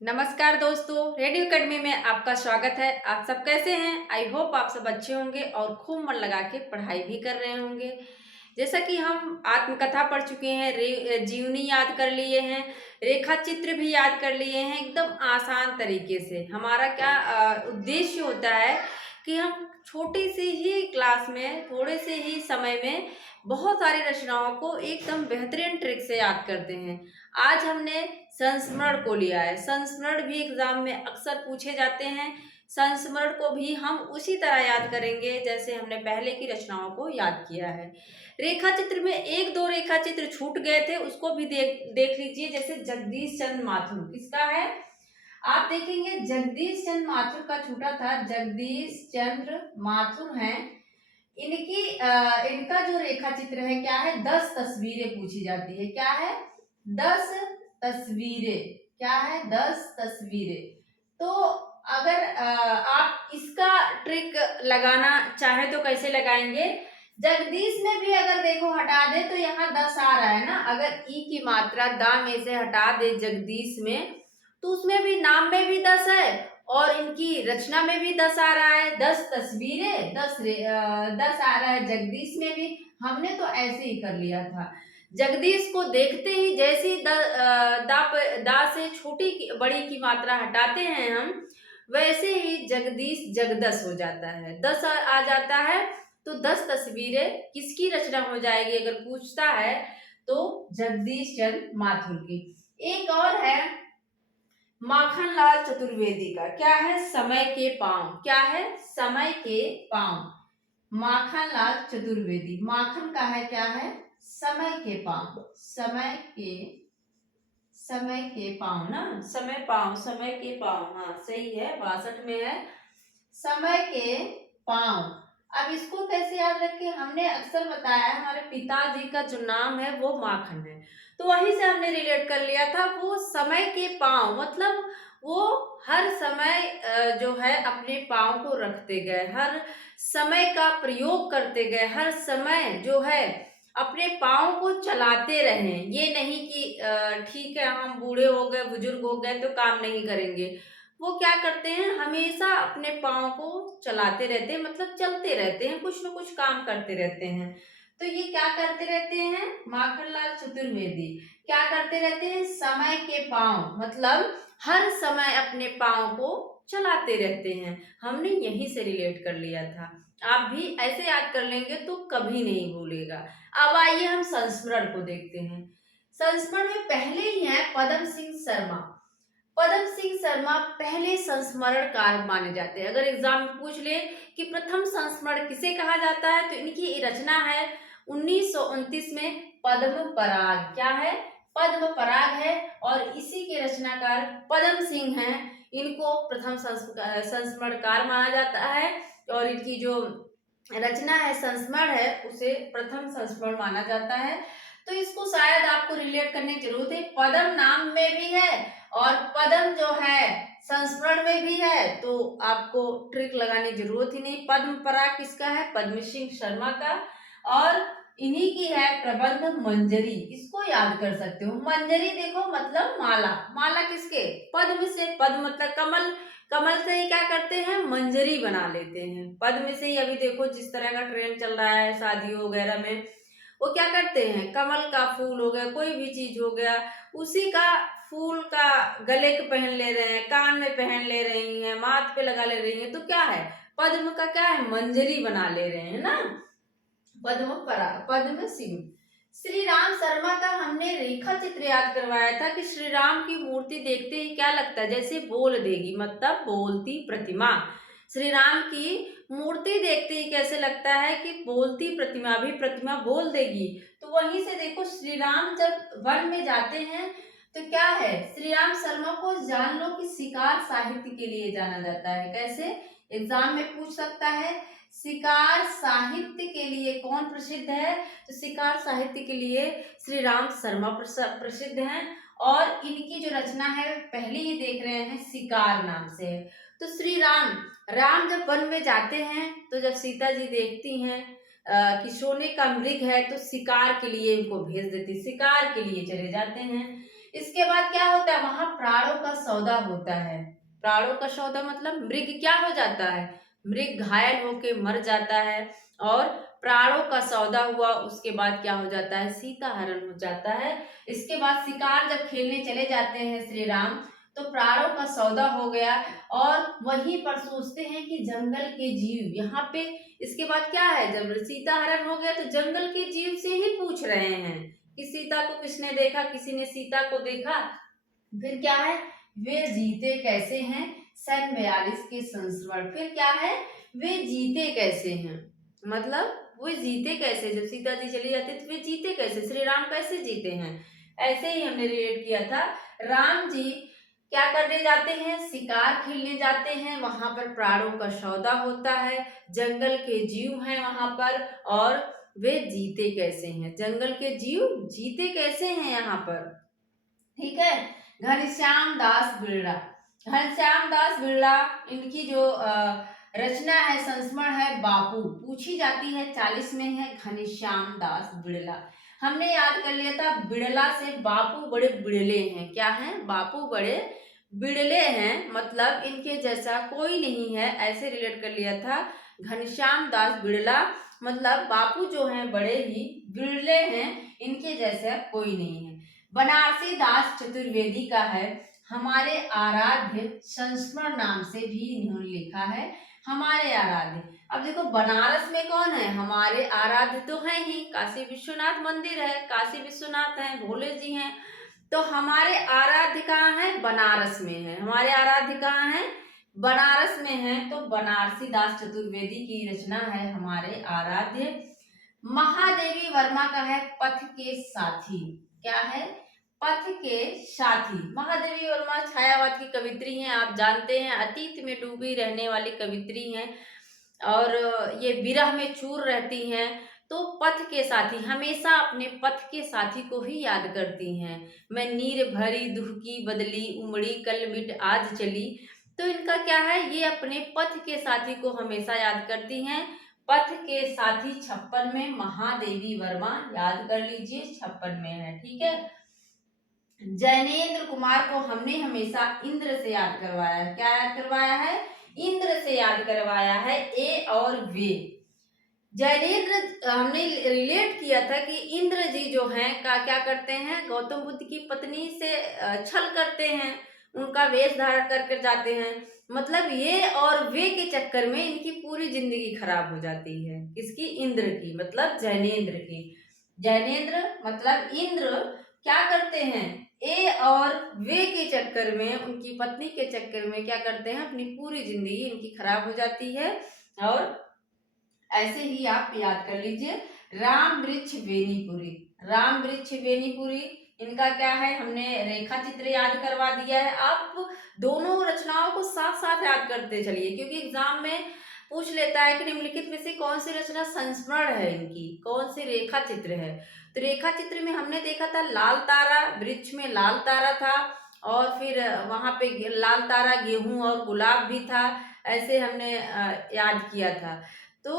नमस्कार दोस्तों, radio academy में आपका स्वागत है। आप सब कैसे हैं? आई होप आप सब अच्छे होंगे और खूब मन लगा के पढ़ाई भी कर रहे होंगे। जैसा कि हम आत्मकथा पढ़ चुके हैं, जीवनी याद कर लिए हैं, रेखा चित्र भी याद कर लिए हैं एकदम आसान तरीके से। हमारा क्या उद्देश्य होता है कि हम छोटी सी ही क्लास में, थोड़े से ही समय में बहुत सारी रचनाओं को एकदम बेहतरीन ट्रिक से याद करते हैं। आज हमने संस्मरण को लिया है। संस्मरण भी एग्जाम में अक्सर पूछे जाते हैं। संस्मरण को भी हम उसी तरह याद करेंगे जैसे हमने पहले की रचनाओं को याद किया है। रेखा चित्र में एक दो रेखा चित्र छूट गए थे, उसको भी देख देख लीजिए। जैसे जगदीश चंद्र माथुर, किसका है? आप देखेंगे जगदीश चंद्र माथुर का छूटा था। जगदीश चंद्र माथुर हैं। इनका जो रेखा चित्र है क्या है? 10 तस्वीरें पूछी जाती है। क्या है? 10 तस्वीरें। क्या है? 10 तस्वीरें। तो अगर आप इसका ट्रिक लगाना चाहे तो कैसे लगाएंगे? जगदीश में भी अगर देखो हटा दे तो यहाँ 10 आ रहा है ना। अगर ई की मात्रा दा में से हटा दे जगदीश में, तो उसमें भी नाम में भी 10 है और इनकी रचना में भी 10 आ रहा है। 10 तस्वीरें, 10 आ रहा है जगदीश में भी। हमने तो ऐसे ही कर लिया था। जगदीश को देखते ही जैसे ही दा से छोटी बड़ी की मात्रा हटाते हैं हम, वैसे ही जगदीश जगदस हो जाता है। 10 आ जाता है। तो 10 तस्वीरें किसकी रचना हो जाएगी अगर पूछता है तो जगदीश चंद्र माथुर की। एक और है माखनलाल चतुर्वेदी का। क्या है? समय के पांव। क्या है? समय के पांव। माखनलाल चतुर्वेदी। माखन का है क्या है? समय के पांव। समय के पांव ना। समय के पांव, हाँ सही है, 62 में है। समय के पांव। अब इसको कैसे याद रखें? हमने अक्सर बताया है हमारे पिताजी का जो नाम है वो माखन है, तो वहीं से हमने रिलेट कर लिया था। वो समय के पांव मतलब वो हर समय जो है अपने पांव को रखते गए, हर समय का प्रयोग करते गए, हर समय जो है अपने पाँव को चलाते रहें। ये नहीं कि ठीक है हम बूढ़े हो गए, बुजुर्ग हो गए तो काम नहीं करेंगे। वो क्या करते हैं? हमेशा अपने पाँव को चलाते रहते हैं, मतलब चलते रहते हैं, कुछ न कुछ काम करते रहते हैं। तो ये क्या करते रहते हैं? माखनलाल चतुर्वेदी क्या करते रहते हैं? समय के पाँव मतलब हर समय अपने पाँव को चलाते रहते हैं। हमने यहीं से रिलेट कर लिया था। आप भी ऐसे याद कर लेंगे तो कभी नहीं भूलेगा। अब आइए हम संस्मरण को देखते हैं। संस्मरण में पहले ही है पदम सिंह शर्मा। पदम सिंह शर्मा पहले संस्मरणकार माने जाते हैं। अगर एग्जाम में पूछ ले कि प्रथम संस्मरण किसे कहा जाता है तो इनकी रचना है 1929 में पद्म पराग। क्या है? पद्म पराग है और इसी के रचनाकार पदम सिंह हैं। इनको प्रथम संस्मरणकार माना जाता है और इनकी जो रचना है, संस्मरण है, उसे प्रथम संस्मरण माना जाता है। तो इसको शायद आपको रिलेट करने की जरूरत है। पदम नाम में भी है और पदम जो है संस्मरण में भी है, तो आपको ट्रिक लगाने की जरूरत ही नहीं। पद्म पराग किसका है? पद्म सिंह शर्मा का। और इन्हीं की है प्रबंध मंजरी। इसको याद कर सकते हो। मंजरी देखो मतलब माला। माला किसके? पद्म से। पद्म मतलब कमल। कमल से ही क्या करते हैं? मंजरी बना लेते हैं। पद्म से ही अभी देखो जिस तरह का ट्रेंड चल रहा है शादियों वगैरह में, वो क्या करते हैं? कमल का फूल हो गया, कोई भी चीज हो गया, उसी का फूल का गले के पहन ले रहे हैं, कान में पहन ले रही हैं, माथ पे लगा ले रही हैं, तो क्या है? पद्म का क्या है? मंजरी बना ले रहे हैं ना। पद्म परा, पद्म सिंह। श्री राम शर्मा का हमने रेखा चित्र याद करवाया था कि श्री राम की मूर्ति देखते ही क्या लगता है? जैसे बोल देगी, मतलब बोलती प्रतिमा। श्री राम की मूर्ति देखते ही कैसे लगता है कि बोलती प्रतिमा, भी प्रतिमा बोल देगी। तो वहीं से देखो श्री राम जब वन में जाते हैं तो क्या है? श्री राम शर्मा को जान लो कि शिकार साहित्य के लिए जाना जाता है। कैसे? एग्जाम में पूछ सकता है। शिकार साहित्य के लिए कौन प्रसिद्ध है? तो शिकार साहित्य के लिए श्री राम शर्मा प्रसिद्ध हैं। और इनकी जो रचना है पहले ही देख रहे हैं, शिकार नाम से है। तो श्री राम, राम जब वन में जाते हैं तो जब सीता जी देखती हैं कि सोने का मृग है तो शिकार के लिए इनको भेज देती, शिकार के लिए चले जाते हैं। इसके बाद क्या होता है, वहां प्राणों का सौदा होता है। प्राणों का सौदा मतलब मृग क्या हो जाता है, मृग घायल होके मर जाता है और प्राणों का सौदा हुआ। उसके बाद क्या हो जाता है, सीता हरण हो जाता है। इसके बाद शिकार जब खेलने चले जाते हैं श्री राम, तो प्राणों का सौदा हो गया और वहीं पर सोचते हैं कि जंगल के जीव यहाँ पे। इसके बाद क्या है, जब सीता हरण हो गया तो जंगल के जीव से ही पूछ रहे हैं कि सीता को किसने देखा, किसी ने सीता को देखा। फिर क्या है, वे जीते कैसे हैं, सन 42 के संस्मरण। फिर क्या है, वे जीते कैसे हैं, मतलब वो जीते कैसे, जब सीता जी चली जाती तो वे जीते कैसे, श्री राम कैसे जीते हैं। ऐसे ही हमने रिलेट किया था। राम जी क्या करने जाते हैं, शिकार खेलने जाते हैं, वहां पर प्राणों का सौदा होता है, जंगल के जीव हैं वहां पर, और वे जीते कैसे हैं, जंगल के जीव जीते कैसे हैं यहाँ पर। ठीक है। घनश्याम दास बिरला, घनश्याम दास बिरला, इनकी जो रचना है, संस्मरण है बापू, पूछी जाती है 40 में है घनश्याम दास बिरला। हमने याद कर लिया था बिड़ला से, बापू बड़े बिड़ले हैं, क्या हैं, बापू बड़े बिड़ले हैं, मतलब इनके जैसा कोई नहीं है, ऐसे रिलेट कर लिया था। घनश्याम दास बिड़ला मतलब बापू जो हैं बड़े ही बिड़ले हैं, इनके जैसा कोई नहीं है। बनारसी दास चतुर्वेदी का है हमारे आराध्य संस्मरण नाम से भी इन्होंने लिखा है, हमारे आराध्य। अब देखो बनारस में कौन है, हमारे आराध्य तो है ही, काशी विश्वनाथ मंदिर है, काशी विश्वनाथ हैं, भोले जी हैं, तो हमारे आराध्य कहाँ है, बनारस में है, हमारे आराध्य कहाँ है, बनारस में है। तो बनारसी दास चतुर्वेदी की रचना है हमारे आराध्य। महादेवी वर्मा का है पथ के साथी, क्या है, पथ के साथी। महादेवी वर्मा छायावाद की कवित्री हैं, आप जानते हैं, अतीत में डूबी रहने वाली कवित्री हैं और ये विरह में चूर रहती हैं। तो पथ के साथी, हमेशा अपने पथ के साथी को ही याद करती हैं। मैं नीर भरी दुख की बदली उमड़ी कल मिट आज चली। तो इनका क्या है, ये अपने पथ के साथी को हमेशा याद करती हैं। पथ के साथी 56 में महादेवी वर्मा, याद कर लीजिए 56 में है। ठीक है। जैनेन्द्र कुमार को हमने हमेशा इंद्र से याद करवाया है, क्या याद करवाया है, इंद्र से याद करवाया है, ए और वे। जैनेन्द्र हमने रिलेट किया था कि इंद्र जी जो हैं का क्या करते हैं, गौतम बुद्ध की पत्नी से छल करते हैं, उनका वेश धारण करके जाते हैं, मतलब ये और वे के चक्कर में इनकी पूरी जिंदगी खराब हो जाती है, किसकी, इंद्र की, मतलब जैनेन्द्र की। जैनेन्द्र मतलब इंद्र क्या करते हैं, ए और वे के चक्कर में, उनकी पत्नी के चक्कर में क्या करते हैं, अपनी पूरी जिंदगी इनकी खराब हो जाती है। और ऐसे ही आप याद कर लीजिए राम वृक्ष बेनीपुरी, राम वृक्ष बेनीपुरी, इनका क्या है, हमने रेखा चित्र याद करवा दिया है। आप दोनों रचनाओं को साथ साथ याद करते चलिए, क्योंकि एग्जाम में पूछ लेता है कि निम्नलिखित में से कौन सी रचना संस्मरण है, इनकी कौन सी रेखा चित्र है। तो रेखा चित्र में हमने देखा था लाल तारा, वृक्ष में लाल तारा था, और फिर वहां पे लाल तारा, गेहूं और गुलाब भी था, ऐसे हमने याद किया था। तो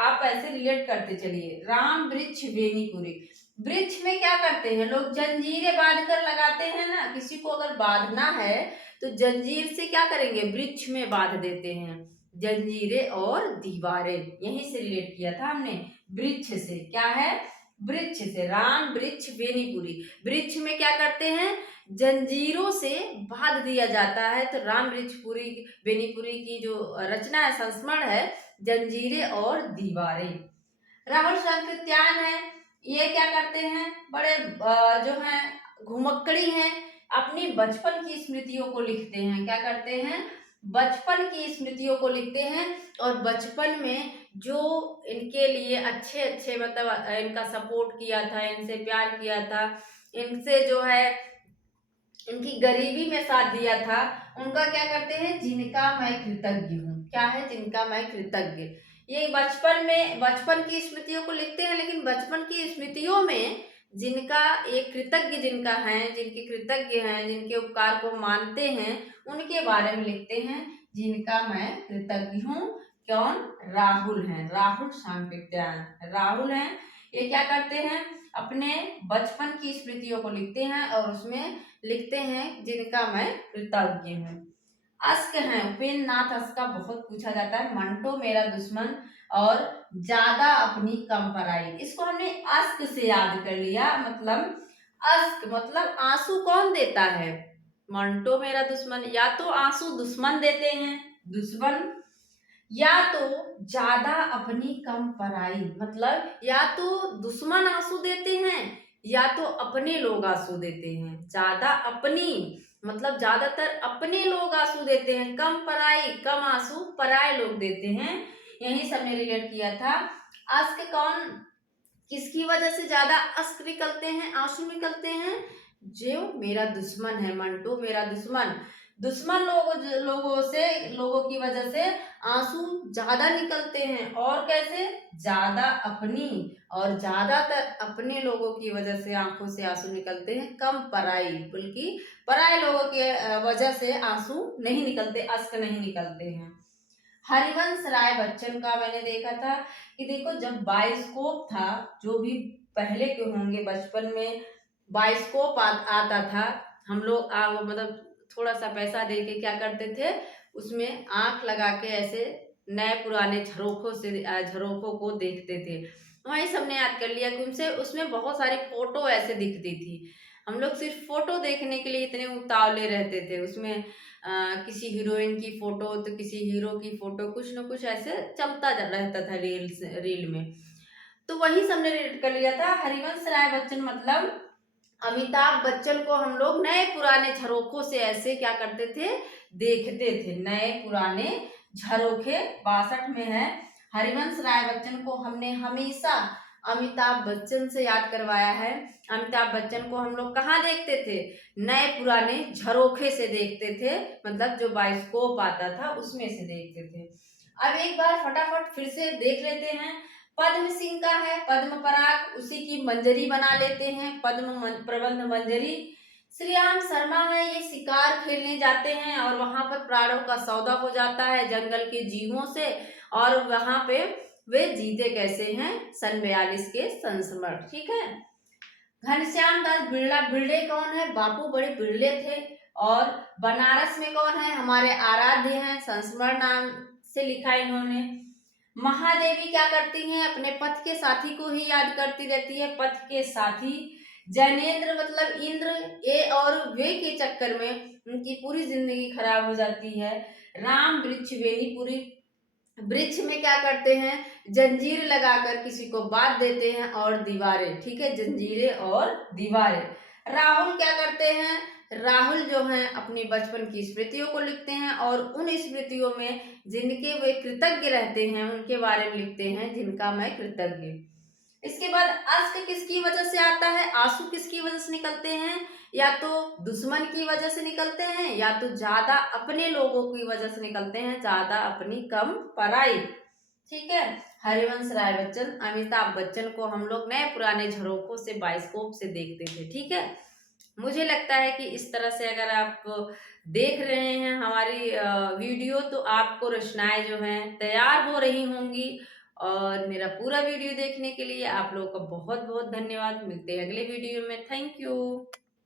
आप ऐसे रिलेट करते चलिए। राम वृक्ष बेनीपुरी, वृक्ष में क्या करते हैं लोग, जंजीरें बांध कर लगाते हैं ना, किसी को अगर बांधना है तो जंजीर से क्या करेंगे, वृक्ष में बांध देते हैं, जंजीरें और दीवारें, यहीं से रिलेट किया था हमने, वृक्ष से, क्या है, वृक्ष से। राम वृक्ष बेनीपुरी, वृक्ष में क्या करते हैं, जंजीरों से बांध दिया जाता है। तो राम वृक्ष पुरी बेनीपुरी की जो रचना है, संस्मरण है, जंजीरें और दीवारें। राहुल सांकृत्यायन है, ये क्या करते हैं, बड़े जो हैं घुमक्कड़ी हैं, अपनी बचपन की स्मृतियों को लिखते हैं, क्या करते हैं, बचपन की स्मृतियों को लिखते हैं, और बचपन में जो इनके लिए अच्छे अच्छे, मतलब इनका सपोर्ट किया था, इनसे प्यार किया था, इनसे जो है इनकी गरीबी में साथ दिया था, उनका क्या करते हैं, जिनका मैं कृतज्ञ हूँ, क्या है, जिनका मैं कृतज्ञ। ये बचपन में बचपन की स्मृतियों को लिखते हैं, लेकिन बचपन की स्मृतियों में जिनका एक कृतज्ञ, जिनका है, जिनके कृतज्ञ हैं, जिनके उपकार को मानते हैं, उनके बारे में लिखते हैं, जिनका मैं कृतज्ञ हूँ। कौन, राहुल हैं, राहुल सांकृत्यायन, राहुल हैं। ये क्या करते हैं, अपने बचपन की स्मृतियों को लिखते हैं और उसमें लिखते हैं जिनका मैं कृतज्ञ हूँ। अश्क है उपेंद्र नाथ अश्क का बहुत पूछा जाता है। मंटो मेरा दुश्मन और ज्यादा अपनी कम पराई, इसको हमने अश्क से याद कर लिया। मतलब अश्क मतलब आंसू कौन देता है? मंटो मेरा दुश्मन, या तो आंसू दुश्मन देते हैं, दुश्मन, या तो ज्यादा अपनी कम पराई, मतलब या तो दुश्मन आंसू देते हैं या तो अपने लोग आंसू देते हैं। ज्यादा अपनी मतलब ज्यादातर अपने लोग आंसू देते हैं, कम पराई कम आंसू पराए लोग देते हैं। यही सबने रिलेट किया था। अश्क कौन, किसकी वजह से ज्यादा अश्क निकलते हैं, आंसू निकलते हैं? जो मेरा दुश्मन है, मंटो मेरा दुश्मन, दुश्मन लोगों की वजह से आंसू ज्यादा निकलते हैं। और कैसे? ज्यादा अपनी और ज्यादातर अपने लोगों की वजह से आंखों से आंसू निकलते हैं, कम पराई, बल्कि पराये लोगों के वजह से आंसू नहीं निकलते, अश्क नहीं निकलते हैं। हरिवंश राय बच्चन का मैंने देखा था कि देखो, जब बाइस्कोप था, जो भी पहले के होंगे बचपन में बाइस्कोप आता था, हम लोग मतलब थोड़ा सा पैसा दे के क्या करते थे, उसमें आंख लगा के ऐसे नए पुराने झरोखों को देखते थे। वही सबने याद कर लिया कि उनसे उसमें बहुत सारी फोटो ऐसे दिखती थी। हम लोग सिर्फ फोटो देखने के लिए इतने उतावले रहते थे। उसमें किसी हीरोइन की फोटो तो किसी हीरो की फोटो, कुछ न कुछ ऐसे चलता रहता था रील में। तो वही सबने रिलेट कर लिया था। हरिवंश राय बच्चन मतलब अमिताभ बच्चन को हम लोग नए पुराने झरोखों से ऐसे क्या करते थे, देखते थे। नए पुराने झरोखे 62 में है। हरिवंश राय बच्चन को हमने हमेशा अमिताभ बच्चन से याद करवाया है। अमिताभ बच्चन को हम लोग कहाँ देखते थे? नए पुराने झरोखे से देखते थे, मतलब जो बाइस्कोप आता था उसमें से देखते थे। अब एक बार फटाफट फिर से देख लेते हैं। पद्म सिंह का है पद्म पराग, उसी की मंजरी बना लेते हैं, प्रबंध मंजरी। श्रीराम शर्मा है, ये शिकार खेलने जाते हैं और वहां पर प्राणों का सौदा हो जाता है जंगल के जीवों से, और वहां पे वे जीते कैसे हैं, सन 42 के संस्मरण। ठीक है। घनश्याम दास बिरला, बिरले कौन है? बापू बड़े बिरले थे। और बनारस में कौन है? हमारे आराध्य हैं, संस्मरण नाम से लिखा इन्होंने। महादेवी क्या करती हैं? अपने पथ के साथी को ही याद करती रहती है, पथ के साथी। जैनेन्द्र मतलब इंद्र, ए और वे के चक्कर में उनकी पूरी जिंदगी खराब हो जाती है। राम वृक्ष बेनीपुरी, वृक्ष में क्या करते हैं? जंजीर लगाकर किसी को बांध देते हैं, और दीवारें, ठीक है, जंजीरें और दीवारें। राहुल क्या करते हैं? राहुल जो हैं अपनी बचपन की स्मृतियों को लिखते हैं, और उन स्मृतियों में जिनके वे कृतज्ञ रहते हैं उनके बारे में लिखते हैं, जिनका मैं कृतज्ञ। इसके बाद अश्क किसकी वजह से आता है? आंसू किसकी वजह से निकलते हैं? या तो दुश्मन की वजह से निकलते हैं, या तो ज्यादा अपने लोगों की वजह से निकलते हैं, ज्यादा अपनी कम पराई। ठीक है। हरिवंश राय बच्चन, अमिताभ बच्चन को हम लोग नए पुराने झरोखों से बाइस्कोप से देखते थे। ठीक है। मुझे लगता है कि इस तरह से अगर आप देख रहे हैं हमारी वीडियो, तो आपको रचनाएं जो हैं तैयार हो रही होंगी। और मेरा पूरा वीडियो देखने के लिए आप लोगों का बहुत बहुत धन्यवाद। मिलते हैं अगले वीडियो में। Thank you.